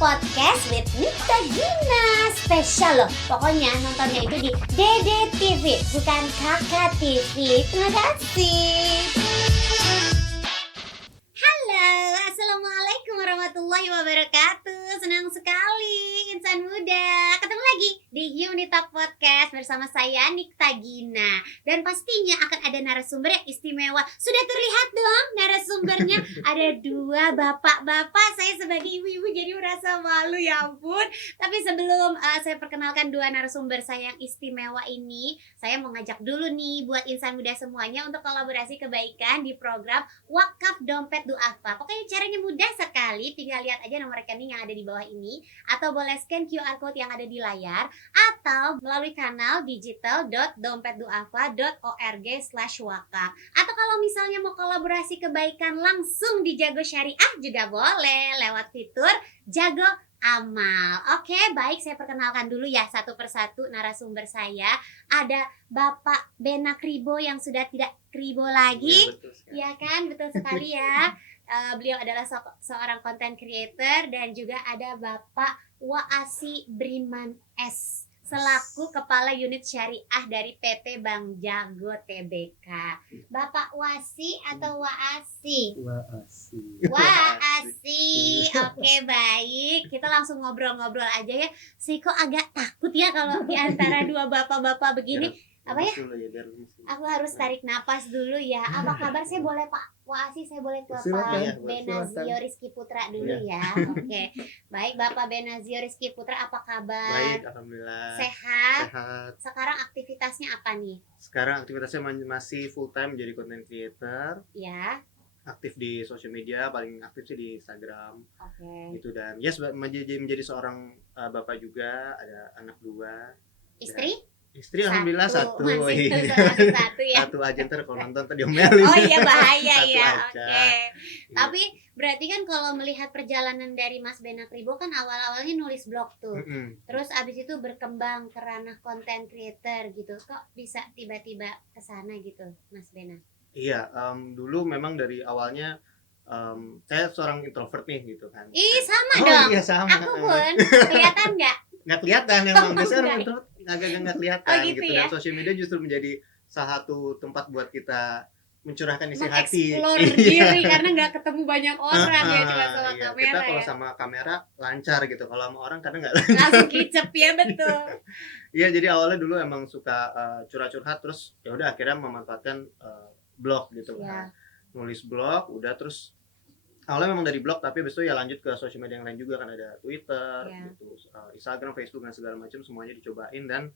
Podcast with Nikta Gina. Spesial loh. Pokoknya nontonnya itu di Dede TV, bukan Kakak TV. Terima kasih. Halo, assalamualaikum warahmatullahi wabarakatuh. Senang sekali insan muda ketemu lagi di Unita Podcast bersama saya Nikta Gina. Dan pastinya akan ada narasumber yang istimewa. Sudah terlihat dong narasumbernya. Ada dua bapak-bapak. Saya sebagai ibu-ibu jadi merasa malu, ya ampun. Tapi sebelum saya perkenalkan dua narasumber saya yang istimewa ini, saya mau ngajak dulu nih buat insan muda semuanya untuk kolaborasi kebaikan di program Wakaf Dompet Duafa. Pokoknya caranya mudah sekali, tinggal lihat aja nomor rekening yang ada di bawah ini, atau boleh scan QR code yang ada di layar, atau melalui kanal digital.dompetduafa.org/wakaf. Atau kalau misalnya mau kolaborasi kebaikan langsung di Jago Syariah juga boleh lewat fitur Jago Amal. Oke, baik, saya perkenalkan dulu ya satu persatu narasumber saya. Ada Bapak Bena Kribo yang sudah tidak kribo lagi. Ya kan, betul sekali ya. Beliau adalah seorang content creator, dan juga ada Bapak Waasi Briman S selaku Kepala Unit Syariah dari PT Bank Jago Tbk. Bapak Wasi atau Waasi? Waasi. Oke, baik. Kita langsung ngobrol-ngobrol aja ya. Saya kok agak takut ya kalau di antara dua bapak-bapak begini. Apa ya? Aku harus tarik napas dulu ya. Apa kabar? Saya boleh Pak Waasi, saya boleh ke Pak Benazio Rizky Putra dulu ya. Oke. Baik, Bapak Benazio Rizky Putra, apa kabar? Baik, alhamdulillah. Sehat. Sekarang aktivitasnya apa nih? Sekarang aktivitasnya masih full time jadi content creator. Ya. Aktif di sosial media, paling aktif sih di Instagram. Oke. Gitu, dan menjadi seorang bapak juga, ada anak 2. Istri? Istri alhamdulillah satu. Masih satu ya. Satu aja, ntar kalau nonton tadi diomelin. Oh iya, bahaya ya. Oke. Iya. Tapi berarti kan kalau melihat perjalanan dari Mas Bena Kribo kan awal-awalnya nulis blog tuh. Terus abis itu berkembang ke ranah content creator gitu. Kok bisa tiba-tiba kesana gitu, Mas Bena? Iya, dulu memang dari awalnya saya seorang introvert nih gitu kan. Ih, sama dong. Iya, sama. Aku pun. Kelihatan nggak? Nggak kelihatan memang. Biasanya orang introvert agak nggak kelihatan gitu ya? Dan sosial media justru menjadi salah satu tempat buat kita mencurahkan isi hati, mengeksplor diri karena nggak ketemu banyak orang ya, cuma sama iya. kamera. Kita kalau ya? sama kamera lancar gitu, kalau sama orang kadang nggak Langsung kicep ya, betul. Iya, jadi awalnya dulu emang suka curhat-curhat, terus ya udah akhirnya memanfaatkan blog gitu kan. Nulis blog, udah, terus awalnya memang dari blog, tapi habis itu ya lanjut ke sosial media yang lain juga kan, ada Twitter, gitu, Instagram, Facebook dan segala macam, semuanya dicobain, dan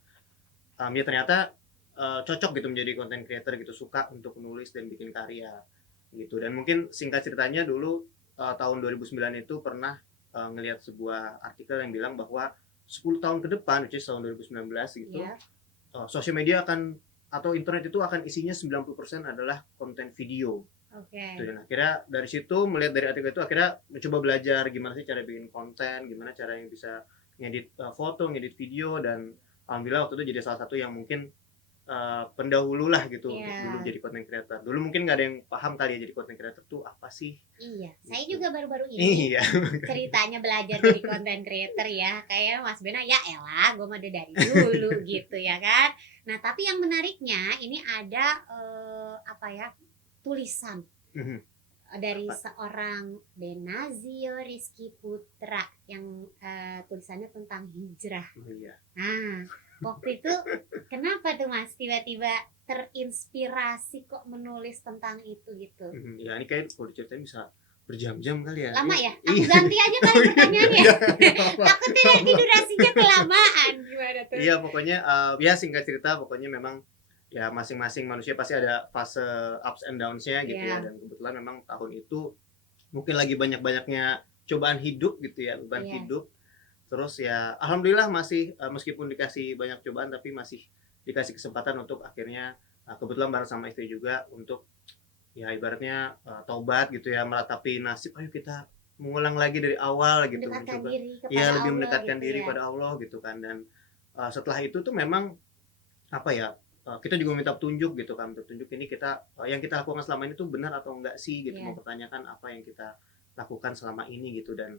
ya ternyata cocok gitu menjadi content creator gitu, suka untuk menulis dan bikin karya gitu. Dan mungkin singkat ceritanya dulu tahun 2009 itu pernah ngelihat sebuah artikel yang bilang bahwa 10 tahun ke depan, which is tahun 2019 gitu, sosial media akan, atau internet itu akan isinya 90% adalah konten video. Oke. Dan akhirnya dari situ, melihat dari artikel itu, akhirnya mencoba belajar gimana sih cara bikin konten, gimana cara yang bisa ngedit foto, ngedit video, dan alhamdulillah waktu itu jadi salah satu yang mungkin pendahulu lah gitu dulu jadi content creator. Dulu mungkin nggak ada yang paham kali ya jadi content creator tuh apa sih. Iya, saya juga baru-baru ini ceritanya belajar jadi content creator ya. Kayak Mas Bena, ya elah, gue mah udah dari dulu gitu ya kan. Nah, tapi yang menariknya ini ada tulisan dari seorang Benazio Rizky Putra yang tulisannya tentang hijrah. Nah, waktu itu kenapa tuh Mas tiba-tiba terinspirasi kok menulis tentang itu gitu? Ya ini kayak kalau diceritain bisa berjam-jam kali ya. Lama ya? Aku ganti aja kali pertanyaannya. Takutnya nanti durasinya kelamaan. Gimana tuh? Iya, pokoknya ya singkat cerita, pokoknya memang ya masing-masing manusia pasti ada fase ups and downs-nya gitu ya. Dan kebetulan memang tahun itu mungkin lagi banyak-banyaknya cobaan hidup gitu ya, beban hidup. Terus ya alhamdulillah masih meskipun dikasih banyak cobaan, tapi masih dikasih kesempatan untuk akhirnya kebetulan bareng sama istri juga untuk ya ibaratnya taubat gitu ya, meratapi nasib, ayo kita mengulang lagi dari awal gitu, mencoba ya lebih mendekatkan gitu diri pada Allah gitu kan. Dan setelah itu tuh memang apa ya, kita juga minta petunjuk gitu kan, petunjuk ini kita yang kita lakukan selama ini tuh benar atau enggak sih gitu, mempertanyakan apa yang kita lakukan selama ini gitu. Dan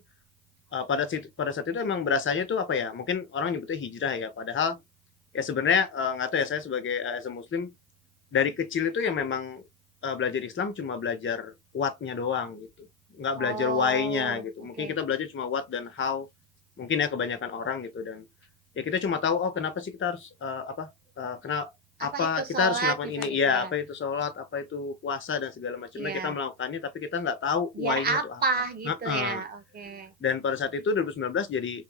pada saat itu emang berasanya tuh apa ya, mungkin orang nyebutnya hijrah ya, padahal ya sebenarnya nggak tahu ya, saya sebagai as a muslim dari kecil itu ya memang belajar Islam cuma belajar what-nya doang gitu, nggak belajar why-nya gitu. Mungkin kita belajar cuma what dan how, mungkin ya kebanyakan orang gitu. Dan ya kita cuma tahu oh kenapa sih kita harus Apa itu kita harus sholat melakukan ini misalnya ya, ya? apa itu sholat, apa itu puasa dan segala macamnya, kita Iya. melakukannya tapi kita nggak tahu Biar why-nya itu apa apa. gitu ya? Oke. Dan pada saat itu 2019 jadi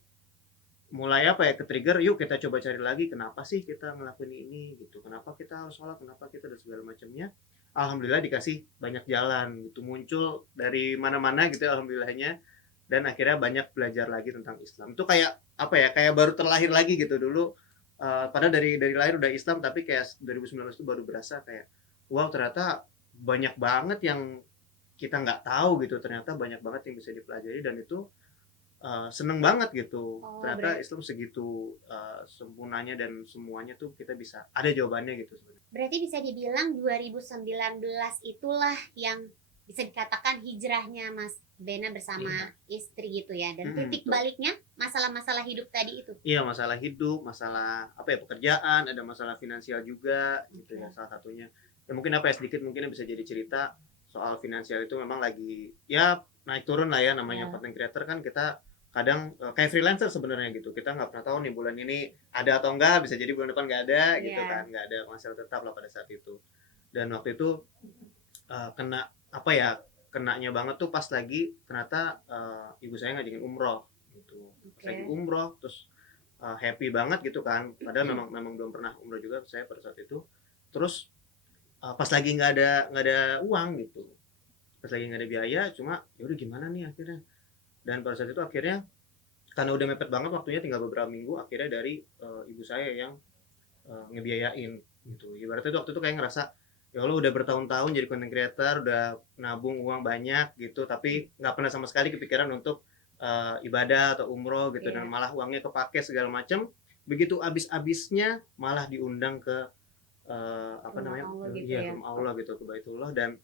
mulai apa ya, ke trigger, yuk kita coba cari lagi kenapa sih kita ngelakuin ini gitu, kenapa kita harus sholat, kenapa kita dan segala macamnya. Alhamdulillah dikasih banyak jalan gitu, muncul dari mana-mana gitu ya, alhamdulillahnya. Dan akhirnya banyak belajar lagi tentang Islam. Itu kayak apa ya, kayak baru terlahir lagi gitu. Dulu padahal dari lahir udah Islam, tapi kayak 2019 itu baru berasa kayak wow, ternyata banyak banget yang kita nggak tahu gitu, ternyata banyak banget yang bisa dipelajari. Dan itu seneng banget gitu, ternyata Islam segitu sempurnanya dan semuanya tuh kita bisa ada jawabannya gitu sebenarnya. Berarti bisa dibilang 2019 itulah yang bisa dikatakan hijrahnya Mas Bena bersama istri gitu ya. Dan titik baliknya masalah-masalah hidup tadi itu. Iya, masalah hidup, masalah apa ya, pekerjaan, ada masalah finansial juga gitu ya, salah satunya. Ya mungkin apa ya, sedikit mungkin bisa jadi cerita soal finansial itu memang lagi ya naik turun lah ya, namanya content creator kan. Kita kadang kayak freelancer sebenarnya gitu, kita nggak pernah tahu nih bulan ini ada atau enggak, bisa jadi bulan depan nggak ada gitu kan, nggak ada penghasilan tetap lah pada saat itu. Dan waktu itu kena apa ya, kenanya banget tuh pas lagi ternyata ibu saya ngajakin umroh gitu. Pas lagi umroh terus happy banget gitu kan, padahal memang belum pernah umroh juga saya pada saat itu. Terus pas lagi nggak ada uang gitu, pas lagi nggak ada biaya, cuma ya udah gimana nih akhirnya. Dan pada saat itu akhirnya karena udah mepet banget waktunya, tinggal beberapa minggu, akhirnya dari ibu saya yang ngebiayain gitu. Ibaratnya tuh waktu itu kayak ngerasa ya Allah, udah bertahun-tahun jadi content creator, udah nabung uang banyak gitu, tapi nggak pernah sama sekali kepikiran untuk ibadah atau umroh gitu. Dan malah uangnya kepake segala macam. Begitu abis-abisnya malah diundang ke apa namanya, Gitu iya, rumah Allah gitu, ke Baitullah. Dan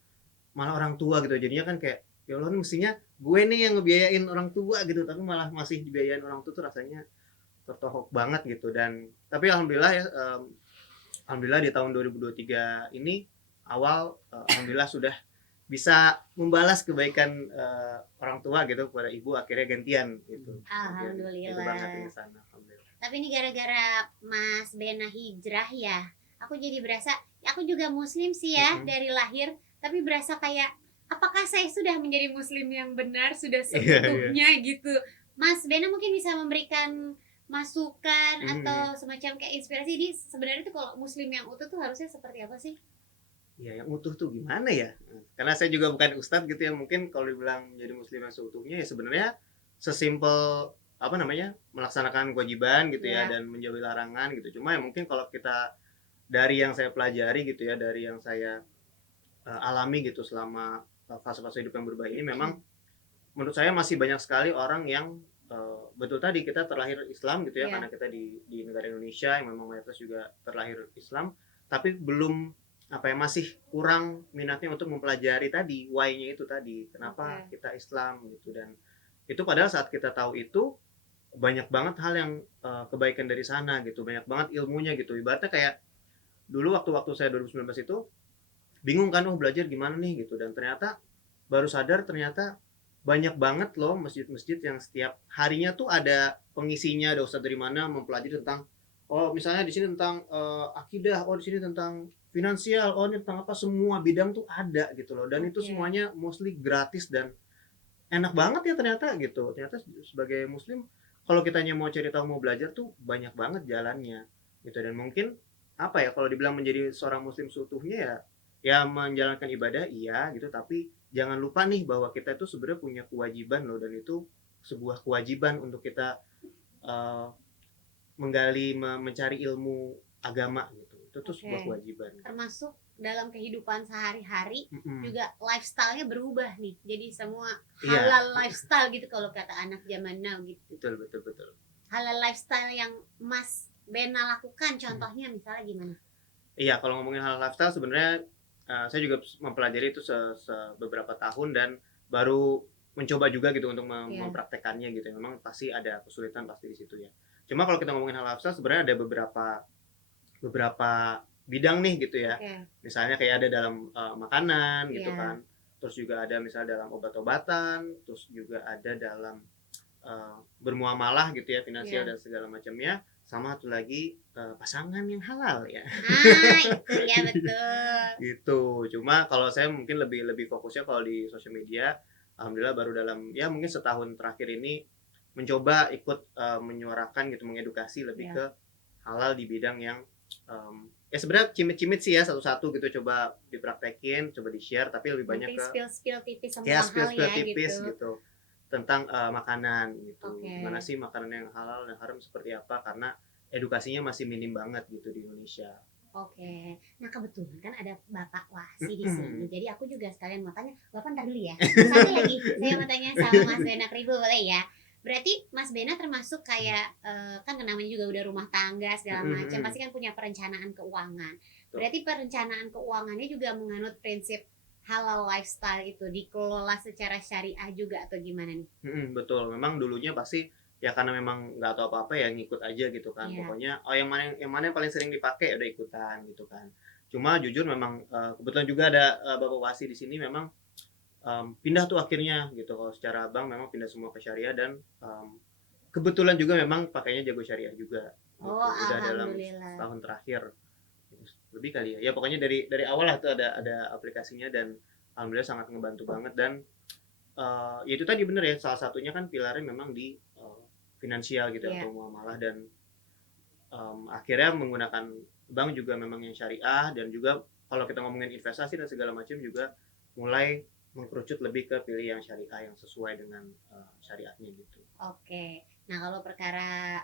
malah orang tua gitu, jadinya kan kayak ya Allah, mestinya gue nih yang ngebiayain orang tua gitu, tapi malah masih dibiayain orang tua tuh rasanya tertohok banget gitu. Dan tapi alhamdulillah ya, alhamdulillah di tahun 2023 ini awal, alhamdulillah sudah bisa membalas kebaikan orang tua gitu kepada ibu, akhirnya gantian gitu. Alhamdulillah. Itu banget di sana, alhamdulillah. Tapi ini gara-gara Mas Bena hijrah ya, aku jadi berasa, aku juga muslim sih ya dari lahir, tapi berasa kayak apakah saya sudah menjadi muslim yang benar, sudah seutuhnya gitu. Mas Bena mungkin bisa memberikan masukan atau semacam kayak inspirasi. Ini sebenarnya tuh kalau muslim yang utuh tuh harusnya seperti apa sih? Ya, yang utuh tuh gimana ya? Karena saya juga bukan ustadz gitu ya. Mungkin kalau dibilang jadi muslim yang seutuhnya ya sebenarnya sesimpel apa namanya, melaksanakan kewajiban gitu ya, dan menjauhi larangan gitu. Cuma ya mungkin kalau kita dari yang saya pelajari gitu ya, dari yang saya alami gitu selama fase-fase hidup yang berubah ini, memang menurut saya masih banyak sekali orang yang betul tadi, kita terlahir Islam gitu ya, karena kita di negara Indonesia yang memang mayoritas juga terlahir Islam, tapi belum apa ya, masih kurang minatnya untuk mempelajari tadi why-nya itu tadi, kenapa kita Islam gitu. Dan itu padahal saat kita tahu itu banyak banget hal yang kebaikan dari sana gitu, banyak banget ilmunya gitu. Ibaratnya kayak dulu waktu saya 2019 itu bingung kan, belajar gimana nih gitu. Dan ternyata baru sadar, ternyata banyak banget loh masjid-masjid yang setiap harinya tuh ada pengisinya, ada ustadz dari mana mempelajari tentang, oh misalnya di sini tentang akidah, oh di sini tentang finansial, oh ini tentang apa, semua bidang tuh ada gitu loh. Dan itu semuanya mostly gratis dan enak banget ya ternyata gitu. Ternyata sebagai muslim kalau kitanya mau cari tahu, mau belajar tuh banyak banget jalannya gitu. Dan mungkin apa ya, kalau dibilang menjadi seorang muslim seutuhnya ya, ya menjalankan ibadah iya gitu, tapi jangan lupa nih bahwa kita itu sebenarnya punya kewajiban loh. Dan itu sebuah kewajiban untuk kita menggali, mencari ilmu agama gitu. Itu tuh sebuah kewajiban. Termasuk dalam kehidupan sehari-hari juga lifestyle-nya berubah nih. Jadi semua halal lifestyle gitu kalau kata anak zaman now gitu. Betul. Halal lifestyle yang Mas Bena lakukan contohnya misalnya gimana? Iya, kalau ngomongin halal lifestyle sebenarnya saya juga mempelajari itu beberapa tahun. Dan baru mencoba juga gitu untuk Iya. mempraktekannya gitu ya. Memang pasti ada kesulitan pasti di situ ya. Cuma kalau kita ngomongin halal lifestyle sebenarnya ada beberapa bidang nih gitu ya. Oke. Misalnya kayak ada dalam makanan gitu Iya. kan. Terus juga ada misalnya dalam obat-obatan, terus juga ada dalam bermuamalah gitu ya, finansial Iya. dan segala macamnya. Sama satu lagi pasangan yang halal ya. Itu ya betul. Gitu. Cuma kalau saya mungkin lebih lebih fokusnya kalau di sosial media, alhamdulillah baru dalam ya mungkin setahun terakhir ini mencoba ikut menyuarakan gitu, mengedukasi lebih Iya. ke halal di bidang yang ya sebenarnya cimit-cimit sih ya satu-satu gitu, coba dipraktekin, coba di-share, tapi lebih banyak Penting ke spill-spill tipis semua ya hal spill-spill ya tipis gitu. gitu tentang makanan gitu. Oke. Gimana sih makanan yang halal dan haram seperti apa, karena edukasinya masih minim banget gitu di Indonesia. Oke. Nah, kebetulan kan ada Bapak Wasi di sini. Jadi aku juga sekalian mau tanya, Bapak ntar dulu ya. Satu lagi, saya mau tanya sama Mas Bena Kribo boleh ya? Berarti Mas Bena termasuk kayak kan namanya juga udah rumah tangga segala macam, pasti kan punya perencanaan keuangan. Berarti perencanaan keuangannya juga menganut prinsip halal lifestyle itu dikelola secara syariah juga atau gimana nih? Betul. Memang dulunya pasti ya karena memang nggak tahu apa-apa ya ngikut aja gitu kan. Iya. Pokoknya yang mana yang paling sering dipakai ya udah ikutan gitu kan. Cuma jujur memang kebetulan juga ada Bapak Wasi di sini memang pindah tuh akhirnya gitu. Kalau secara bank memang pindah semua ke syariah dan kebetulan juga memang pakainya jago syariah juga gitu. Oh, Udah dalam alhamdulillah. setahun terakhir lebih kali ya. Ya pokoknya dari awal lah tuh ada aplikasinya dan alhamdulillah sangat ngebantu banget dan ya itu tadi bener ya, salah satunya kan pilarnya memang di finansial gitu ya, Iya. atau muamalah dan akhirnya menggunakan bank juga memang yang syariah dan juga kalau kita ngomongin investasi dan segala macam juga mulai mengkerucut lebih ke pilih yang syariah yang sesuai dengan syariatnya gitu. Oke. Nah, kalau perkara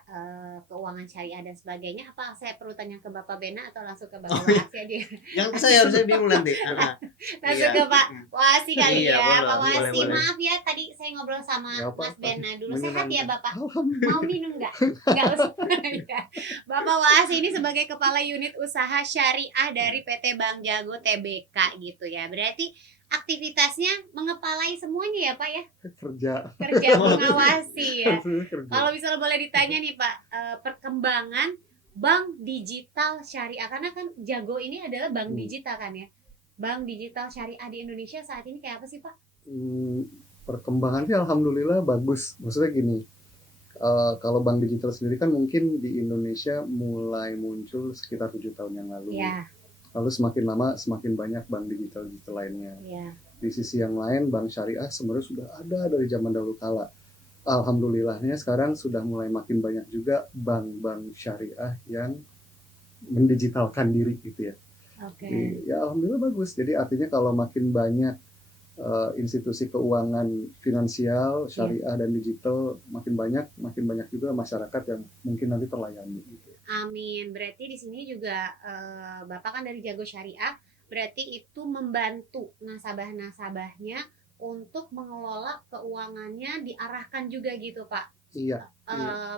keuangan syariah dan sebagainya, apa saya perlu tanya ke Bapak Bena atau langsung ke Bapak Oh iya, Wasi aja ya? jangan ke saya harusnya bingung nanti. Langsung Iya, ke Pak Wasi kali iya ya. boleh Pak boleh Wasi, boleh. maaf ya tadi saya ngobrol sama Nggak Mas apa-apa, Bena dulu. Sehat ya menyenangkan. Bapak? Mau Alhamdulillah. minum nggak? Nggak usah. Ya. Bapak Wasi ini sebagai Kepala Unit Usaha Syariah dari PT Bank Jago TBK gitu ya. Berarti aktivitasnya mengepalai semuanya ya Pak ya? Kerja. Kerja mengawasi ya. Kerja. Kalau misalnya boleh ditanya nih Pak, perkembangan bank digital syariah, karena kan Jago ini adalah bank digital kan ya. Bank digital syariah di Indonesia saat ini kayak apa sih Pak? Perkembangannya alhamdulillah bagus. Maksudnya gini, kalau bank digital sendiri kan mungkin di Indonesia mulai muncul sekitar 7 tahun yang lalu. Iya. Lalu semakin lama semakin banyak bank digital lainnya. Iya. Di sisi yang lain bank syariah sebenarnya sudah ada dari zaman dahulu kala. Alhamdulillahnya sekarang sudah mulai makin banyak juga bank-bank syariah yang mendigitalkan diri gitu ya. Oke. Ya alhamdulillah bagus. Jadi artinya kalau makin banyak institusi keuangan finansial, syariah dan digital makin banyak juga masyarakat yang mungkin nanti terlayani. Gitu. Amin. Berarti di sini juga Bapak kan dari Jago Syariah, berarti itu membantu nasabah-nasabahnya untuk mengelola keuangannya diarahkan juga gitu Pak. Iya.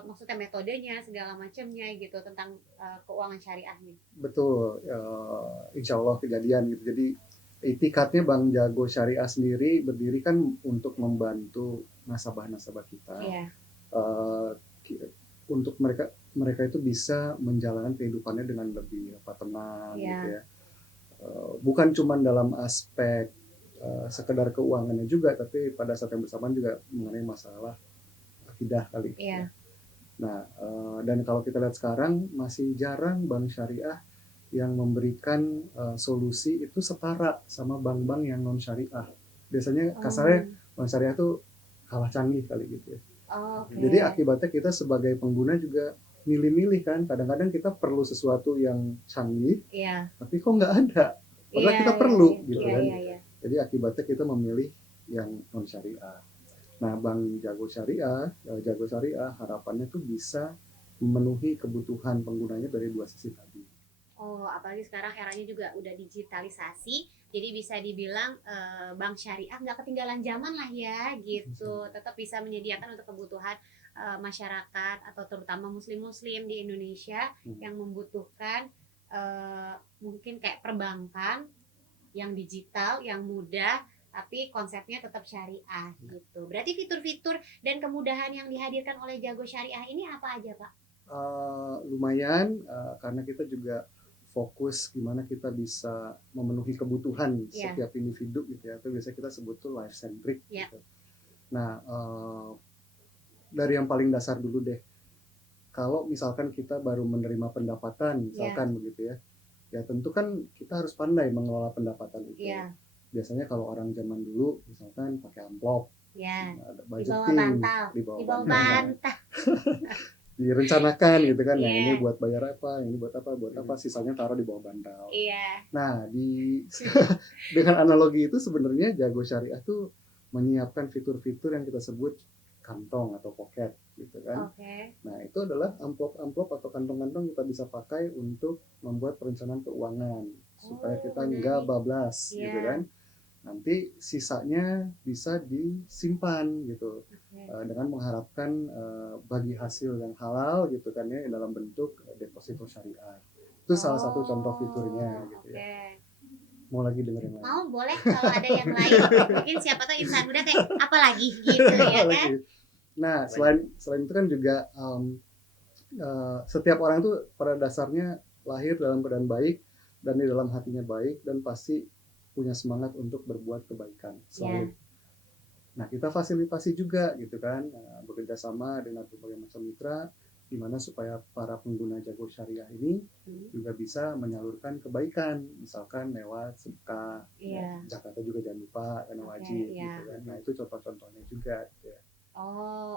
Maksudnya metodenya segala macamnya gitu tentang keuangan syariahnya. Betul. Insya Allah kejadian gitu. Jadi itikadnya Bank Jago Syariah sendiri berdiri kan untuk membantu nasabah-nasabah kita. Iya. Untuk mereka itu bisa menjalankan kehidupannya dengan lebih tenang gitu ya. Bukan cuma dalam aspek sekedar keuangannya juga, tapi pada saat yang bersamaan juga mengenai masalah akidah kali. Iya. Nah, dan kalau kita lihat sekarang masih jarang bank syariah yang memberikan solusi itu setara sama bank-bank yang non syariah. Biasanya kasarnya bank syariah itu kalah canggih kali gitu ya. Okay. Jadi akibatnya kita sebagai pengguna juga milih-milih kan. Kadang-kadang kita perlu sesuatu yang canggih, tapi kok nggak ada. Padahal kita perlu gitu kan. Jadi akibatnya kita memilih yang non syariah. Nah, Bank Jago Syariah harapannya tuh bisa memenuhi kebutuhan penggunanya dari dua sisi tadi. Oh, apalagi sekarang eranya juga udah digitalisasi, jadi bisa dibilang bank syariah nggak ketinggalan zaman lah ya, gitu. Tetap bisa menyediakan untuk kebutuhan masyarakat atau terutama muslim-muslim di Indonesia yang membutuhkan mungkin kayak perbankan yang digital, yang mudah, tapi konsepnya tetap syariah gitu. Berarti fitur-fitur dan kemudahan yang dihadirkan oleh Jago Syariah ini apa aja, Pak? Lumayan karena kita juga fokus gimana kita bisa memenuhi kebutuhan setiap individu gitu ya. Itu biasanya kita sebut tuh life centric gitu. Nah, dari yang paling dasar dulu deh. Kalau misalkan kita baru menerima pendapatan misalkan begitu ya. Ya tentu kan kita harus pandai mengelola pendapatan itu. Biasanya kalau orang zaman dulu misalkan pakai amplop. Ada budgeting, di bawah bantal. Direncanakan gitu kan, nah ini buat bayar apa, ini buat apa, sisanya taruh di bawah bantal. Nah dengan analogi itu sebenarnya Jago Syariah tuh menyiapkan fitur-fitur yang kita sebut kantong atau pocket gitu kan. Nah itu adalah amplop-amplop atau kantong-kantong kita bisa pakai untuk membuat perencanaan keuangan supaya kita nggak bablas gitu kan. Nanti sisanya bisa disimpan gitu dengan mengharapkan bagi hasil yang halal gitu kan ya dalam bentuk deposito syariah. Itu salah satu contoh fiturnya gitu ya. Mau lagi dengerin lagi? Mau, boleh kalau ada yang lain. Mungkin siapa tahu insan muda kayak apa lagi gitu ya kan. Nah selain itu kan juga setiap orang tuh pada dasarnya lahir dalam keadaan baik dan di dalam hatinya baik dan pasti punya semangat untuk berbuat kebaikan selalu. Nah kita fasilitasi juga gitu kan, bekerja sama dengan berbagai macam mitra, gimana supaya para pengguna Jago Syariah ini juga bisa menyalurkan kebaikan, misalkan lewat sedekah, zakatnya juga jangan lupa karena wajib gitu kan. Nah itu contoh-contohnya juga. Gitu ya.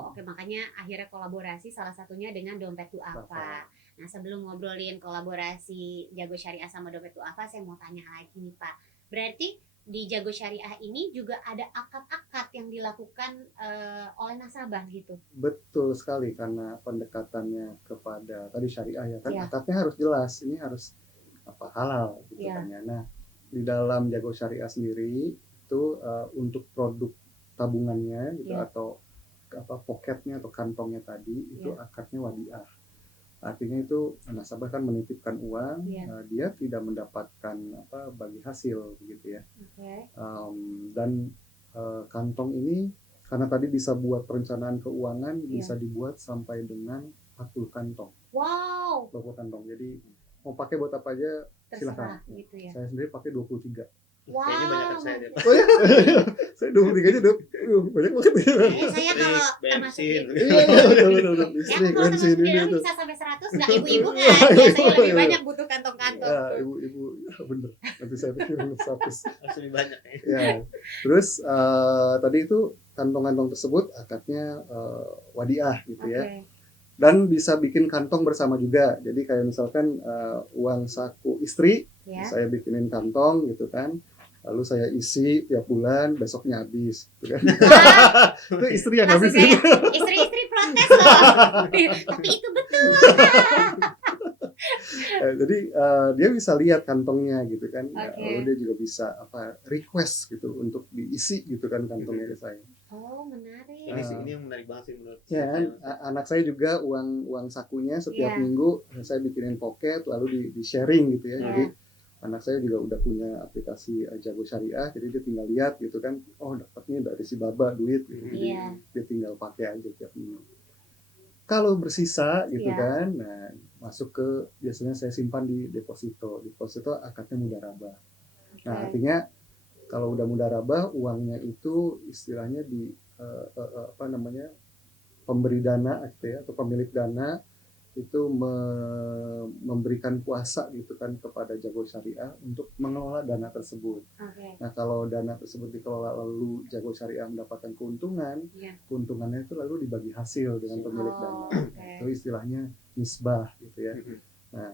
Oke, makanya akhirnya kolaborasi salah satunya dengan Dompet Du'afa. Nah sebelum ngobrolin kolaborasi Jago Syariah sama Dompet Du'afa, saya mau tanya lagi nih Pak. Berarti di Jago Syariah ini juga ada akad-akad yang dilakukan oleh nasabah gitu. Betul sekali karena pendekatannya kepada tadi syariah ya kan, akadnya harus jelas, ini harus halal gitu kan ya. Nah di dalam Jago Syariah sendiri itu untuk produk tabungannya gitu atau pocketnya atau kantongnya tadi itu akadnya wadiah. Artinya itu nasabah kan menitipkan uang, dia tidak mendapatkan bagi hasil begitu ya. Dan kantong ini karena tadi bisa buat perencanaan keuangan bisa dibuat sampai dengan 40 kantong. Wow. 20 kantong. Jadi mau pakai buat apa aja silakan. Gitu ya. Saya sendiri pakai 23. Wow. Kayaknya banyak saya deh, Pak. Oh ya? Saya 23 aja udah banyak banget. Saya kalau termasuk bensin. Iya, betul. Listrik, kalau termasuk bensin di ini dalam itu. bisa sampai 100, nggak ibu-ibu kan? Biasanya lebih banyak butuh kantong-kantong. Ya, ibu bener. Nanti saya pikir 100. Harus lebih banyak ya. Ya. Terus tadi itu kantong-kantong tersebut akadnya wadiah gitu ya. Dan bisa bikin kantong bersama juga. Jadi kayak misalkan uang saku istri, saya bikinin kantong gitu kan. Lalu saya isi tiap bulan, besoknya habis gitu kan. Itu istri yang habis. Istri-istri protes loh. Tapi itu betul. Jadi dia bisa lihat kantongnya gitu kan. Lalu dia juga bisa request gitu untuk diisi gitu kan kantongnya ke saya. Oh, menarik. Ini yang menarik banget sih menurut saya. Kan, anak saya juga uang sakunya setiap minggu saya bikinin pocket lalu di sharing gitu ya. Jadi anak saya juga udah punya aplikasi Jago Syariah, jadi dia tinggal lihat gitu kan, oh dapatnya dari si Baba duit gitu. Jadi dia tinggal pakai aja tiap minggu. Kalau bersisa gitu kan, nah masuk ke biasanya saya simpan di deposito. Deposito akadnya mudharabah. Nah artinya kalau udah mudharabah uangnya itu istilahnya di pemberi dana gitu ya, atau pemilik dana itu memberikan kuasa gitu kan kepada Jago Syariah untuk mengelola dana tersebut. Nah kalau dana tersebut dikelola lalu Jago Syariah mendapatkan keuntungan, keuntungannya itu lalu dibagi hasil dengan pemilik dana. Itu istilahnya nisbah gitu ya. Nah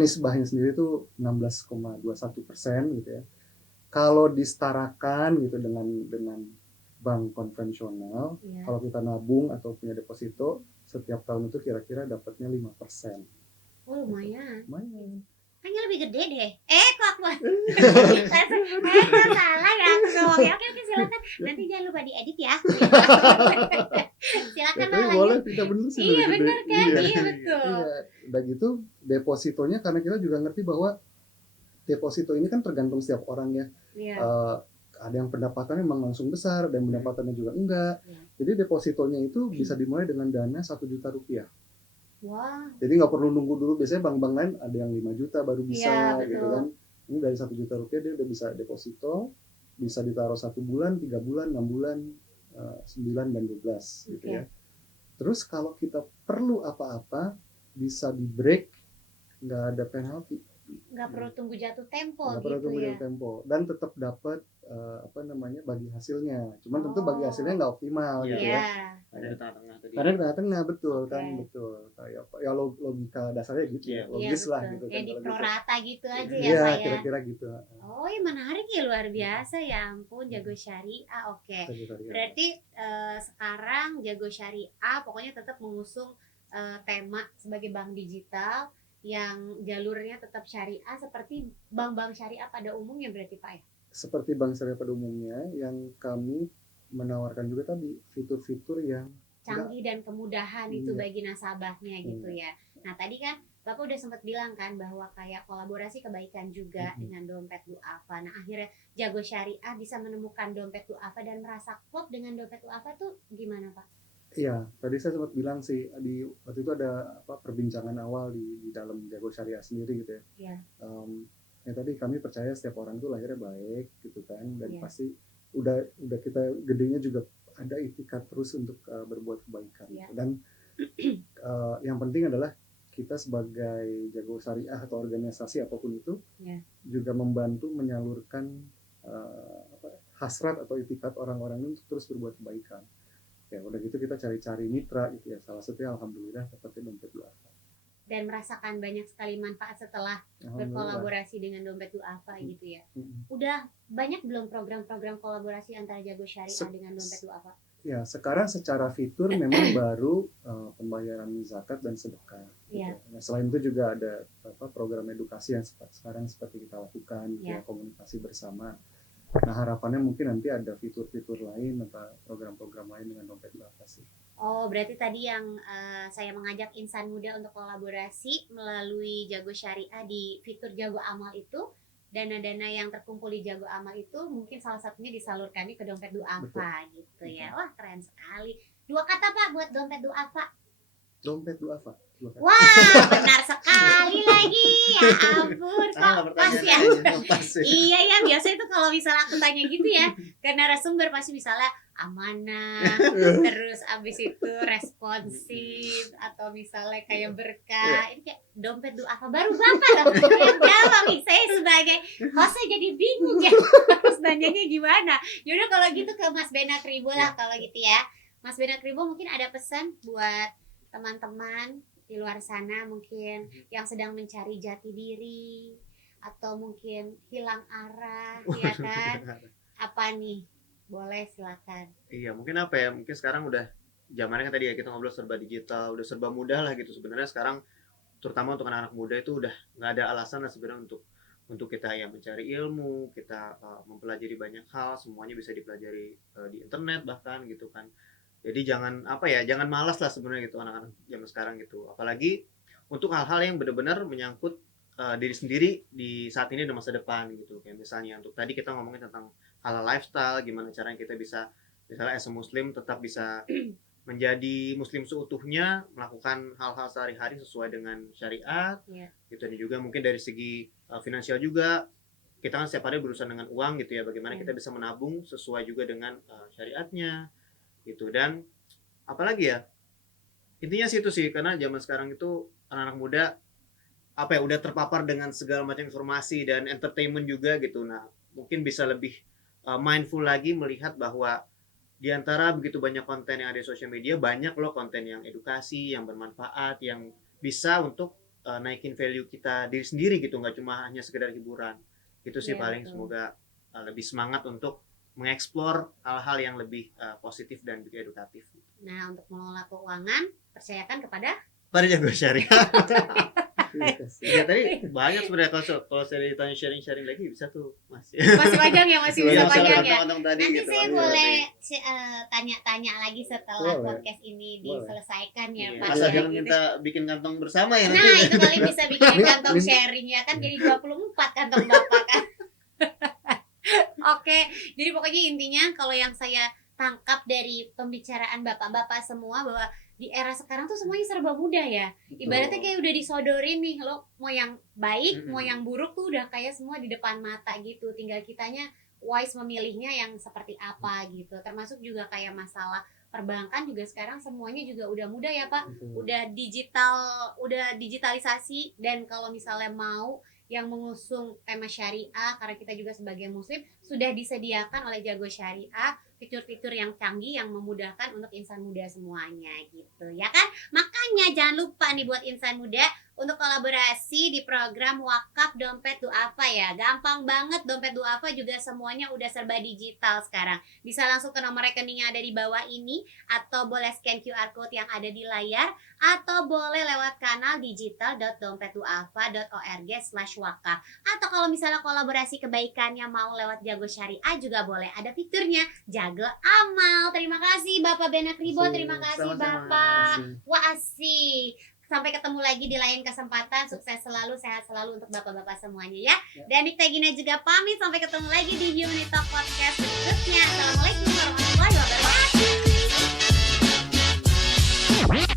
nisbahnya sendiri itu 16,21% gitu ya. Kalau disetarakan gitu dengan bank konvensional, kalau kita nabung atau punya deposito setiap tahun itu kira-kira dapatnya 5%. Oh lumayan. Lumayan. Kayaknya lebih gede deh. Kok aku salah ya aku. Oke silakan. Nanti jangan lupa diedit ya. Silakan ya, boleh, tidak benar sih. Iya benar kan? Iya betul. Iya. Udah gitu depositonya karena kita juga ngerti bahwa deposito ini kan tergantung setiap orang ya. ada yang pendapatannya memang langsung besar, ada yang pendapatannya juga enggak. Jadi depositonya itu bisa dimulai dengan dana 1 juta rupiah. Wah. Jadi nggak perlu nunggu dulu, biasanya bank-bank lain ada yang 5 juta baru bisa gitu kan. Ini dari 1 juta rupiah dia udah bisa deposito, bisa ditaruh 1 bulan, 3 bulan, 6 bulan, 9 dan 12 gitu ya. Terus kalau kita perlu apa-apa bisa di break, nggak ada penalti. Nggak perlu tunggu jatuh tempo Nggak gitu perlu tunggu ya. jatuh tempo dan tetap dapat bagi hasilnya. Cuman tentu bagi hasilnya nggak optimal gitu ya. Ada di tengah-tengah tadi. Karena di tengah-tengah betul kan, betul. Kayak ya logika dasarnya gitu ya, logis lah gitu kan. Kayak di prorata gitu aja ya Iya, Pak ya. kira-kira gitu. Oh ya menarik ya, luar biasa ya ampun, Jago Syariah. Oke. Berarti sekarang Jago Syariah pokoknya tetap mengusung tema sebagai bank digital yang jalurnya tetap syariah seperti bank-bank syariah pada umumnya berarti Pak ya? Seperti bank syariah pada umumnya yang kami menawarkan juga tadi fitur-fitur yang canggih dan kemudahan itu bagi nasabahnya gitu ya. Nah tadi kan Bapak udah sempat bilang kan bahwa kayak kolaborasi kebaikan juga dengan dompet duafa. Nah akhirnya Jago Syariah bisa menemukan dompet duafa dan merasa klop dengan dompet duafa tuh gimana Pak? Iya, tadi saya sempat bilang sih di waktu itu ada perbincangan awal di dalam Jago Syariah sendiri gitu ya. Iya. Ya tadi kami percaya setiap orang itu lahirnya baik gitu kan, dan pasti udah kita gedenya juga ada itikat terus untuk berbuat kebaikan. Dan yang penting adalah kita sebagai Jago Syariah atau organisasi apapun itu juga membantu menyalurkan hasrat atau itikat orang-orang untuk terus berbuat kebaikan. Ya udah gitu kita cari-cari mitra gitu ya, salah satunya alhamdulillah dapetnya dompet duafa dan merasakan banyak sekali manfaat setelah berkolaborasi dengan dompet duafa gitu ya. Udah banyak belum program-program kolaborasi antara Jago Syariah dengan dompet duafa? Ya sekarang secara fitur memang baru pembayaran zakat dan sedekah gitu. Nah, selain itu juga ada program edukasi yang sekarang seperti kita lakukan ya, komunikasi bersama. Nah harapannya mungkin nanti ada fitur-fitur lain atau program-program lain dengan dompet duafa sih. Oh berarti tadi yang saya mengajak insan muda untuk kolaborasi melalui Jago Syariah di fitur Jago Amal itu, dana-dana yang terkumpul di Jago Amal itu mungkin salah satunya disalurkan ke dompet duafa gitu ya. Wah keren sekali. 2 kata Pak buat dompet duafa. Dompet duafa. Wah benar sekali lagi, ya ampun kok pas ya. Iya ya, biasanya itu kalau misalnya aku tanya gitu ya ke narasumber pasti misalnya amanah, terus abis itu responsif, atau misalnya kayak berkah. Ini kayak dompet duafa, baru Bapak loh yang jawab nih. Saya sebagai hostnya jadi bingung ya harus nanyanya gimana. Yaudah kalau gitu ke Mas Benak Ribo lah kalau gitu ya. Mas Benak Ribo mungkin ada pesan buat teman-teman di luar sana mungkin yang sedang mencari jati diri atau mungkin hilang arah ya kan, apa nih, boleh silakan. Iya mungkin apa ya, mungkin sekarang udah zamannya kan tadi ya kita ngobrol serba digital, udah serba mudah lah gitu sebenarnya sekarang, terutama untuk anak-anak muda itu udah nggak ada alasan lah sebenarnya untuk kita ya mencari ilmu, kita mempelajari banyak hal, semuanya bisa dipelajari di internet bahkan gitu kan. Jadi jangan jangan malas lah sebenarnya gitu anak-anak zaman sekarang gitu. Apalagi untuk hal-hal yang benar-benar menyangkut diri sendiri di saat ini dan masa depan gitu. Kayak misalnya untuk tadi kita ngomongin tentang hal lifestyle, gimana caranya kita bisa misalnya as a muslim tetap bisa menjadi muslim seutuhnya, melakukan hal-hal sehari-hari sesuai dengan syariat. Gitu. Dan juga mungkin dari segi finansial juga kita kan setiap hari berurusan dengan uang gitu ya. Bagaimana kita bisa menabung sesuai juga dengan syariatnya. Gitu. Dan apalagi ya intinya sih itu sih, karena zaman sekarang itu anak-anak muda udah terpapar dengan segala macam informasi dan entertainment juga gitu. Nah mungkin bisa lebih mindful lagi melihat bahwa di antara begitu banyak konten yang ada di sosial media, banyak loh konten yang edukasi, yang bermanfaat, yang bisa untuk naikin value kita diri sendiri gitu, nggak cuma hanya sekedar hiburan. Itu sih paling betul. Semoga lebih semangat untuk mengeksplor hal-hal yang lebih positif dan juga edukatif. Nah, untuk mengelola keuangan, percayakan kepada Jago Syariah. Ya tadi banyak sebenarnya, kalau saya ditanya sharing lagi bisa tuh masih panjang ya, masih bisa panjang ya. Tadi, nanti gitu, saya boleh tanya-tanya lagi setelah podcast ini diselesaikan ya Pak. Asal jangan minta bikin kantong bersama ya. Nah itu kali bisa bikin kantong sharing ya kan, jadi 24 kantong Bapak kan. Oke, jadi pokoknya intinya kalau yang saya tangkap dari pembicaraan bapak-bapak semua bahwa di era sekarang tuh semuanya serba mudah ya. Ibaratnya kayak udah disodorin nih, lo mau yang baik, mau yang buruk tuh udah kayak semua di depan mata gitu. Tinggal kitanya wise memilihnya yang seperti apa gitu. Termasuk juga kayak masalah perbankan juga sekarang semuanya juga udah mudah ya Pak. Udah digitalisasi, dan kalau misalnya mau yang mengusung tema syariah, karena kita juga sebagai muslim sudah disediakan oleh Jago Syariah fitur-fitur yang canggih yang memudahkan untuk insan muda semuanya gitu ya kan. Makanya jangan lupa nih buat insan muda untuk kolaborasi di program Wakaf Dompet Duafa ya. Gampang banget, Dompet Duafa juga semuanya udah serba digital sekarang. Bisa langsung ke nomor rekening yang ada di bawah ini, atau boleh scan QR code yang ada di layar, atau boleh lewat kanal digital.dompetduafa.org/wakaf. Atau kalau misalnya kolaborasi kebaikannya mau lewat Jago Syariah juga boleh, ada fiturnya Jago Amal. Terima kasih Bapak Benak Ribo, terima kasih Bapak. Wah asik. Sampai ketemu lagi di lain kesempatan. Sukses selalu, sehat selalu untuk bapak-bapak semuanya ya. Dan Nikta Gina juga pamit. Sampai ketemu lagi di Human Talk Podcast berikutnya. Assalamualaikum warahmatullahi wabarakatuh.